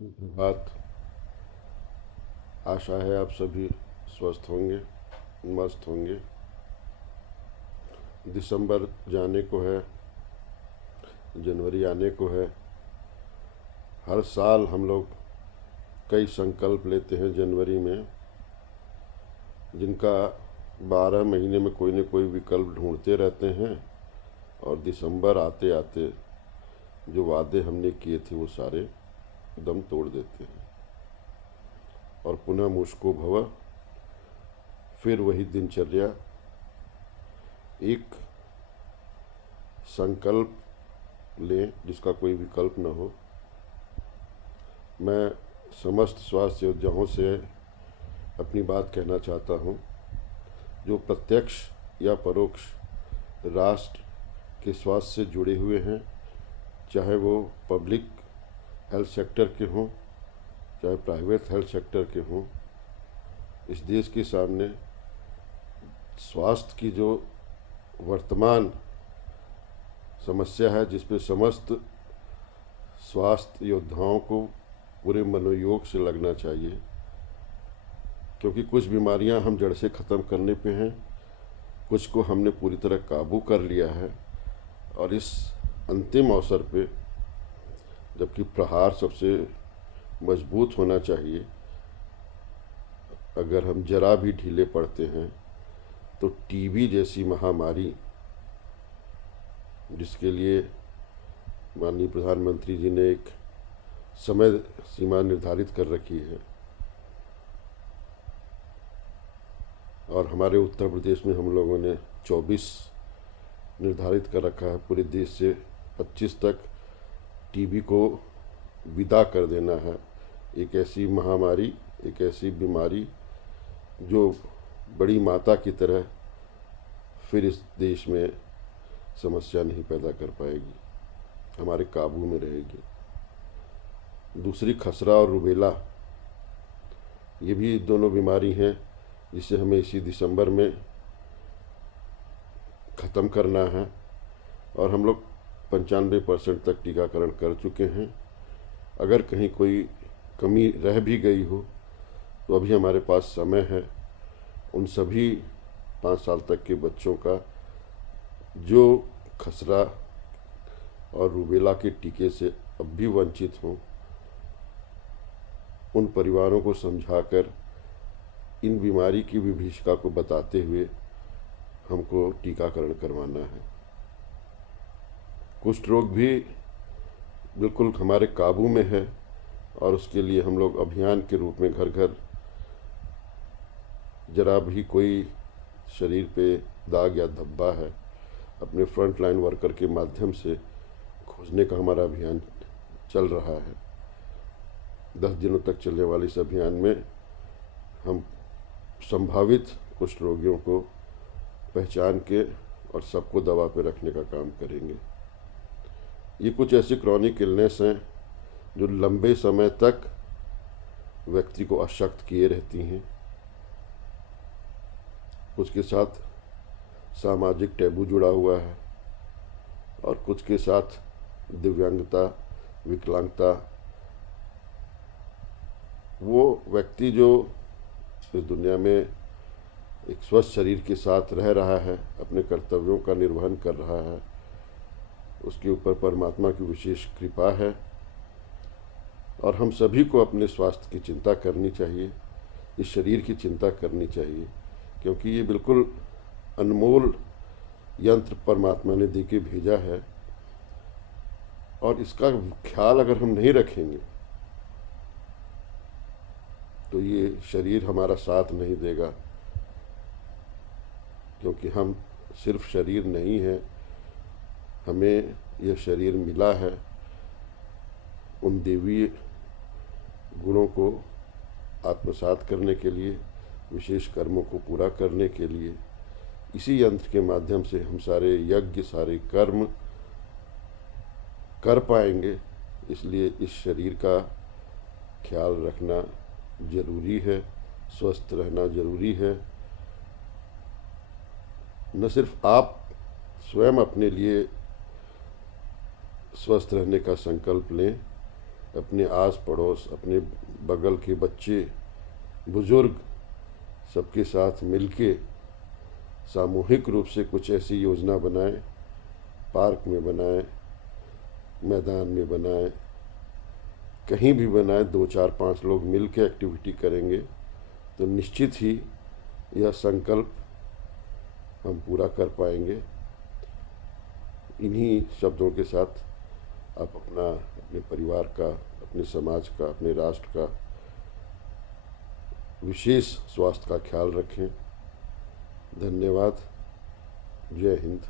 बात आशा है आप सभी स्वस्थ होंगे, मस्त होंगे। दिसंबर जाने को है, जनवरी आने को है। हर साल हम लोग कई संकल्प लेते हैं जनवरी में, जिनका 12 महीने में कोई न कोई विकल्प ढूंढते रहते हैं, और दिसंबर आते आते जो वादे हमने किए थे वो सारे दम तोड़ देते हैं, और पुनः मुझको भव, फिर वही दिनचर्या। एक संकल्प लें जिसका कोई विकल्प न हो। मैं समस्त स्वास्थ्य योद्धाओं से अपनी बात कहना चाहता हूँ, जो प्रत्यक्ष या परोक्ष राष्ट्र के स्वास्थ्य से जुड़े हुए हैं, चाहे वो पब्लिक हेल्थ सेक्टर के हों, चाहे प्राइवेट हेल्थ सेक्टर के हों। इस देश के सामने स्वास्थ्य की जो वर्तमान समस्या है, जिस पे समस्त स्वास्थ्य योद्धाओं को पूरे मनोयोग से लगना चाहिए, क्योंकि कुछ बीमारियां हम जड़ से ख़त्म करने पे हैं, कुछ को हमने पूरी तरह काबू कर लिया है। और इस अंतिम अवसर पे, जबकि प्रहार सबसे मजबूत होना चाहिए, अगर हम जरा भी ढीले पड़ते हैं तो टीबी जैसी महामारी, जिसके लिए माननीय प्रधानमंत्री जी ने एक समय सीमा निर्धारित कर रखी है, और हमारे उत्तर प्रदेश में हम लोगों ने 24 निर्धारित कर रखा है। पूरे देश से 25 तक टीबी को विदा कर देना है। एक ऐसी महामारी, एक ऐसी बीमारी जो बड़ी माता की तरह फिर इस देश में समस्या नहीं पैदा कर पाएगी, हमारे काबू में रहेगी। दूसरी खसरा और रुबेला, ये भी दोनों बीमारी हैं जिसे हमें इसी दिसंबर में ख़त्म करना है, और हम लोग 95% तक टीकाकरण कर चुके हैं। अगर कहीं कोई कमी रह भी गई हो तो अभी हमारे पास समय है उन सभी 5 साल तक के बच्चों का जो खसरा और रूबेला के टीके से अब भी वंचित हों, उन परिवारों को समझाकर इन बीमारी की विभीषिका को बताते हुए हमको टीकाकरण करवाना है। कुष्ठ रोग भी बिल्कुल हमारे काबू में है, और उसके लिए हम लोग अभियान के रूप में घर घर जरा भी कोई शरीर पे दाग या धब्बा है, अपने फ्रंट लाइन वर्कर के माध्यम से खोजने का हमारा अभियान चल रहा है। 10 दिनों तक चलने वाले इस अभियान में हम संभावित कुष्ठ रोगियों को पहचान के और सबको दवा पे रखने का काम करेंगे। ये कुछ ऐसी क्रॉनिक इलनेस हैं जो लंबे समय तक व्यक्ति को अशक्त किए रहती हैं। कुछ के साथ सामाजिक टैबू जुड़ा हुआ है, और कुछ के साथ दिव्यांगता, विकलांगता। वो व्यक्ति जो इस दुनिया में एक स्वस्थ शरीर के साथ रह रहा है, अपने कर्तव्यों का निर्वहन कर रहा है, उसके ऊपर परमात्मा की विशेष कृपा है। और हम सभी को अपने स्वास्थ्य की चिंता करनी चाहिए, इस शरीर की चिंता करनी चाहिए, क्योंकि ये बिल्कुल अनमोल यंत्र परमात्मा ने दे के भेजा है, और इसका ख्याल अगर हम नहीं रखेंगे तो ये शरीर हमारा साथ नहीं देगा। क्योंकि हम सिर्फ शरीर नहीं हैं, हमें यह शरीर मिला है उन देवीय गुणों को आत्मसात करने के लिए, विशेष कर्मों को पूरा करने के लिए। इसी यंत्र के माध्यम से हम सारे यज्ञ, सारे कर्म कर पाएंगे। इसलिए इस शरीर का ख्याल रखना जरूरी है, स्वस्थ रहना जरूरी है। न सिर्फ आप स्वयं अपने लिए स्वस्थ रहने का संकल्प लें, अपने आस पड़ोस, अपने बगल के बच्चे, बुज़ुर्ग सबके साथ मिलके सामूहिक रूप से कुछ ऐसी योजना बनाएं, पार्क में बनाएं, मैदान में बनाएं, कहीं भी बनाएं, 2 4 5 लोग मिल के एक्टिविटी करेंगे तो निश्चित ही यह संकल्प हम पूरा कर पाएंगे। इन्हीं शब्दों के साथ आप अपने परिवार का, अपने समाज का, अपने राष्ट्र का विशेष स्वास्थ्य का ख्याल रखें। धन्यवाद। जय हिंद।